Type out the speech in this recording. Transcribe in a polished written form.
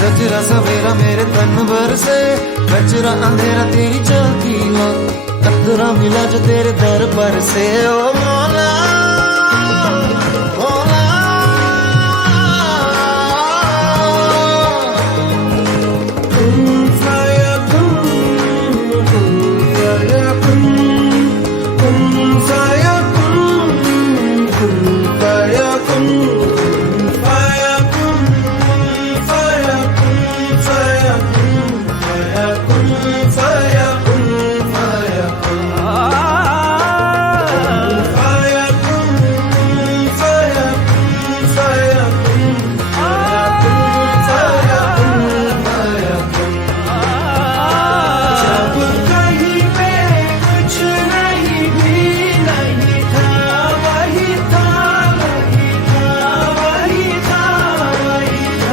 सजरा सवेरा मेरे तन भर से, कचरा अंधेरा तेरी चलती हो, कतरा मिला जो तेरे दर पर से। ओ मौला